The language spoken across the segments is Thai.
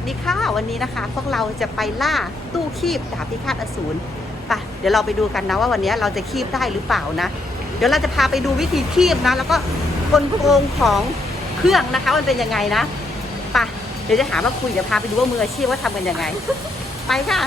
วัสดีค่ะ วันนี้นะคะ พวกเราจะไปล่าตู้คีบดาบพิฆาตอสูรไปเดี๋ยวเราไปดูกันนะว่าวันนี้เราจะคีบได้หรือเปล่านะ เดี๋ยวเราจะพาไปดูวิธีคีบนะ แล้วก็กลโกงของเครื่องนะคะมันเป็นยังไงนะไปเดี๋ยวจะหาว่าคุยเดี๋ยวพาไปดูว่ามืออาชีพว่าทำกันยังไง ไปค่ะ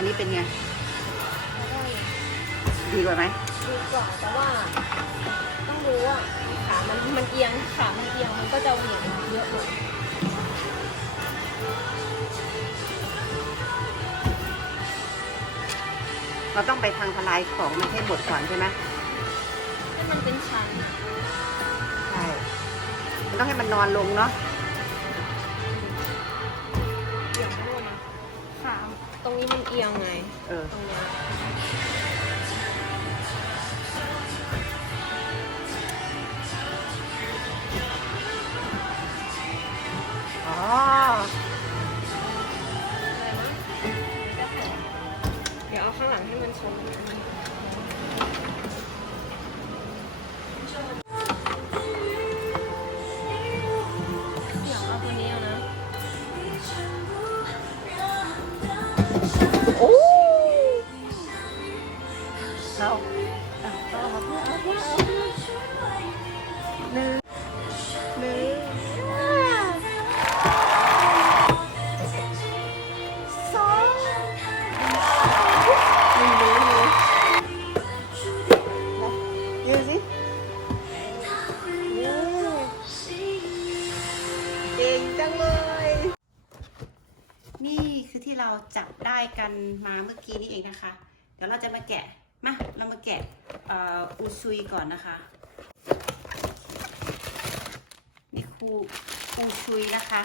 อันนี้เป็นไงดีกว่าไหมดีกว่าแต่ว่า ต้องรู้ว่าขามันมันเอียงขามันเอียงมันก็จะเหวี่ยงเยอะหน่อยเราต้องไปทางทลายของมันให้หมดก่อนใช่ไหมให้มันเป็นชั้น ใช่ มันต้องให้มันนอนลงเนาะ รงนี้มันเอียงไง เออ ตรงเนี้ยอ๋อเดี๋ยวเอาข้างหลังให้มันชนกันเหนึ่งหนึ่งสองหนึ่งหนึ่งหนึ่งยืนสิเย้เก่งจังเลย นี่คือที่เราจับได้กันมาเมื่อกี้นี่เองนะคะ เดี๋ยวเราจะมาแกะ มา เรามาแกะเอ่ออูซุยก่อนนะคะ นี่คูอูซุยนะคะ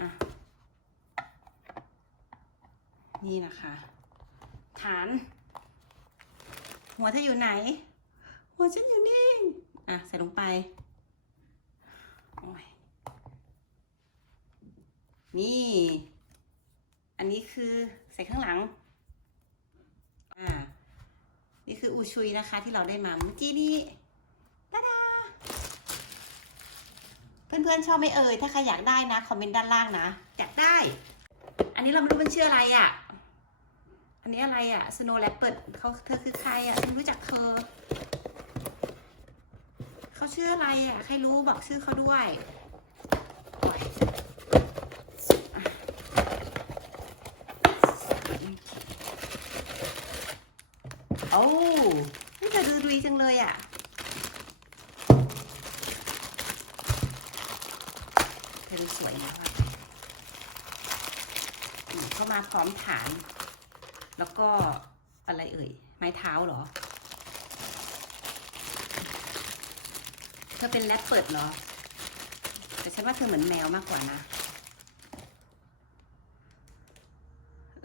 อะนี่นะคะ ฐาน หัวเธออยู่ไหน หัวฉันอยู่นี่ อะ ใส่ลงไป โอ้ย นี่ อันนี้คือใส่ข้างหลัง อ่า นี่คืออูชุยนะคะที่เราได้มาเมื่อกี้นี้ตาดาเพื่อนๆชอบไหมเอ่ย ถ้าใครอยากได้นะ คอมเมนต์ด้านล่างนะอยากได้ อันนี้เราไม่รู้มันชื่ออะไรอะ อันนี้อะไรอะ Snow Leopard เขาเธอคือใครอะฉันรู้จักเธอ เขาชื่ออะไรอะ ใครรู้บอกชื่อเขาด้วยโอ๊ยโอ้ นี่เธอดูดีจังเลยอะ เธอดูสวยมากอืมเข้ามาพร้อมฐาน แล้วก็อะไรเอ่ย ไม้เท้าเหรอ เธอเป็นแรปเปิดเหรอ แต่ฉันว่าเธอเหมือนแมวมากกว่านะ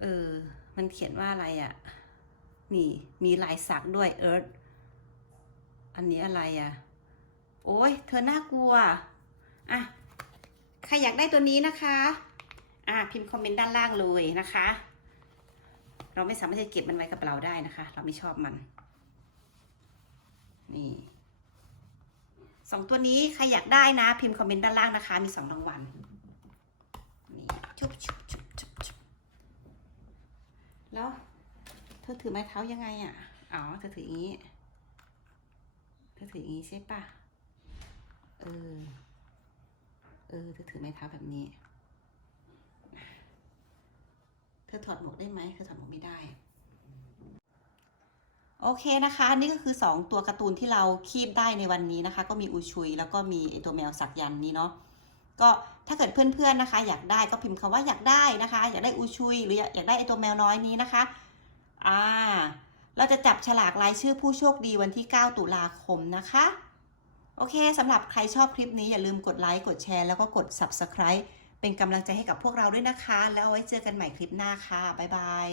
เออ มันเขียนว่าอะไรอะ่ะนี่มีลายสักด้วยเอันนี้อะไรอะ่ะ โอ้ยเธอน่ากลัว อะ ใครอยากได้ตัวนี้นะคะ อะพิมพ์คอมเมนต์ด้านล่างเลยนะคะ เราไม่สามารถจะเก็บมันไว้กับเราได้นะคะ เราไม่ชอบมัน นี่สองตัวนี้ใครอยากได้นะ พิมพ์คอมเมนต์ด้านล่างนะคะ มีสองรางวัลนี่ชุบชุบชุบชุบชุบแล้ว เธอถือไม้เท้ายังไงอะ อ๋อ เธอถืออย่างนี้ เธอถืออย่างนี้ใช่ปะเออ เออ เธอถือไม้เท้าแบบนี้ เธอถอดหมวกได้ไหมเธอถอดหมวกไม่ได้ โอเคนะคะ นี่ก็คือ 2 ตัวการ์ตูนที่เราคีบได้ในวันนี้นะคะ ก็มีอูชุย แล้วก็มีไอตัวแมวสักยันนี้เนาะ ก็ถ้าเกิดเพื่อนๆนะคะ อยากได้ก็พิมพ์คำว่าอยากได้นะคะ อยากได้อูชุย หรืออยากอยากได้ไอตัวแมวน้อยนี้นะคะ อ่า เราจะจับฉลากรายชื่อผู้โชคดีวันที่ 9 ตุลาคมนะคะ โอเคสำหรับใครชอบคลิปนี้อย่าลืมกดไลค์ กดแชร์ แล้วก็กด Subscribe เป็นกำลังใจให้กับพวกเราด้วยนะคะ แล้วเอาไว้เจอกันใหม่คลิปหน้าค่ะ บ๊ายบาย